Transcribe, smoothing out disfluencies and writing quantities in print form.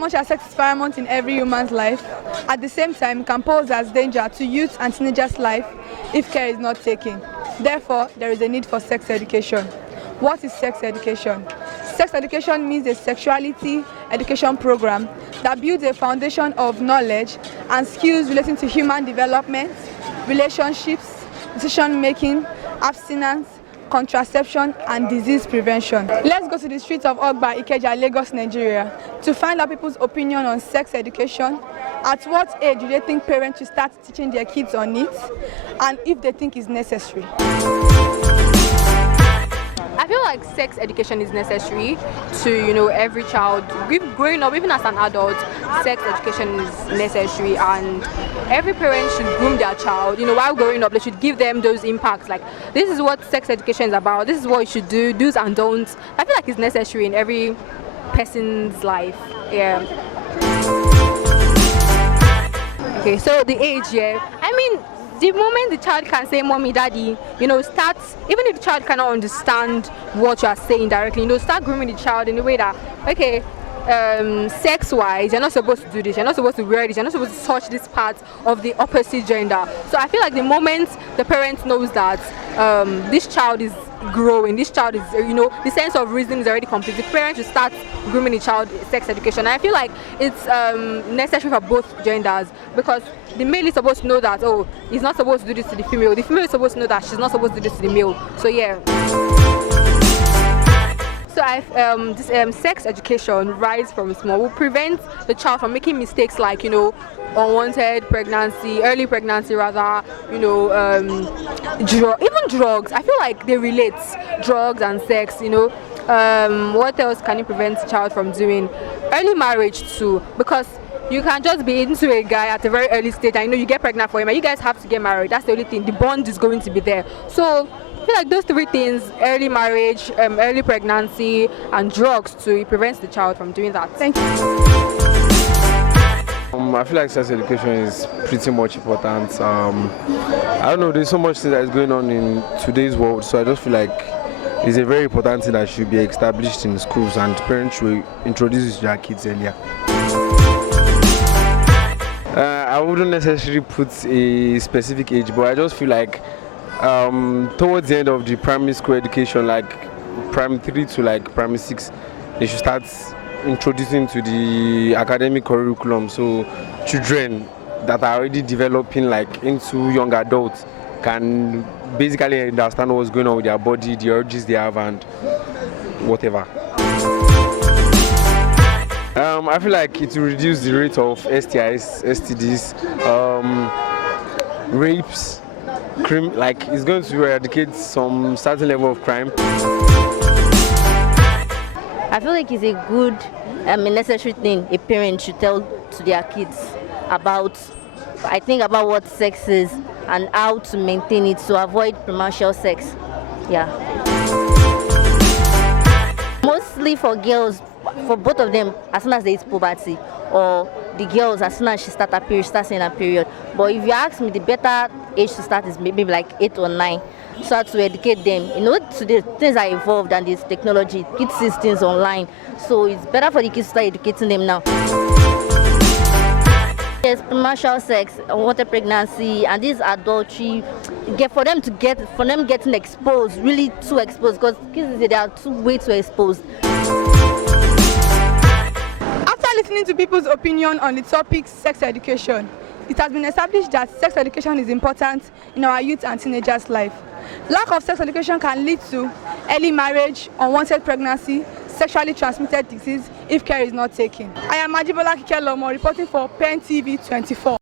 much as sex is paramount in every human's life, at the same time it can pose as danger to youth and teenagers' life if care is not taken. Therefore, there is a need for sex education. What is sex education? Sex education means a sexuality education program that builds a foundation of knowledge and skills relating to human development, relationships, decision-making, abstinence, contraception, and disease prevention. Let's go to the streets of Ogba, Ikeja, Lagos, Nigeria to find out people's opinion on sex education. At what age do they think parents should start teaching their kids on it, and if they think it's necessary? I feel like sex education is necessary to, every child. Growing up, even as an adult, sex education is necessary, and every parent should groom their child. While growing up, they should give them those impacts. Like, this is what sex education is about. This is what you should do, do's and don'ts. I feel like it's necessary in every person's life. Yeah. Okay, so the age, the moment the child can say mommy, daddy, start, even if the child cannot understand what you are saying directly, start grooming the child in a way that, okay, sex-wise, you're not supposed to do this, you're not supposed to wear this, you're not supposed to touch this part of the opposite gender. So I feel like the moment the parent knows that this child is growing, this child is, the sense of reasoning is already complete, the parent should start grooming the child sex education. And I feel like it's necessary for both genders, because the male is supposed to know that, oh, he's not supposed to do this to the female is supposed to know that she's not supposed to do this to the male. So yeah. So this sex education, right from small, will prevent the child from making mistakes like, unwanted pregnancy, early pregnancy rather, even drugs. I feel like they relate, drugs and sex, What else can you prevent the child from doing? Early marriage too, because you can just be into a guy at a very early stage and you get pregnant for him and you guys have to get married. That's the only thing. The bond is going to be there. So I feel like those three things, early marriage, early pregnancy, and drugs too, it prevents the child from doing that. Thank you. I feel like sex education is pretty much important. I don't know, there's so much thing that is going on in today's world, so I just feel like it's a very important thing that should be established in schools and parents should introduce it to their kids earlier. I wouldn't necessarily put a specific age, but I just feel like towards the end of the primary school education, like primary 3 to like primary 6, they should start introducing to the academic curriculum, so children that are already developing like into young adults can basically understand what's going on with their body, the urges they have and whatever. I feel like it will reduce the rate of STIs, STDs, rapes, crime, like it's going to eradicate some certain level of crime. I feel like it's a good, necessary thing a parent should tell to their kids about, about what sex is and how to maintain it to avoid premarital sex. Yeah. Mostly for girls, for both of them, as soon as they hit puberty, or the girls as soon as she starts seeing her period. But if you ask me, the better age to start is maybe like 8 or 9. So to educate them, today things are evolved and this technology, kids see things online. So it's better for the kids to start educating them now. Yes, premarital sex, unwanted pregnancy, and this adultery, for them getting exposed, really too exposed, because kids they are way too exposed. After listening to people's opinion on the topic sex education, it has been established that sex education is important in our youth and teenagers' life. Lack of sex education can lead to early marriage, unwanted pregnancy, sexually transmitted disease if care is not taken. I am Ajibola Kikelomo reporting for PEN TV 24.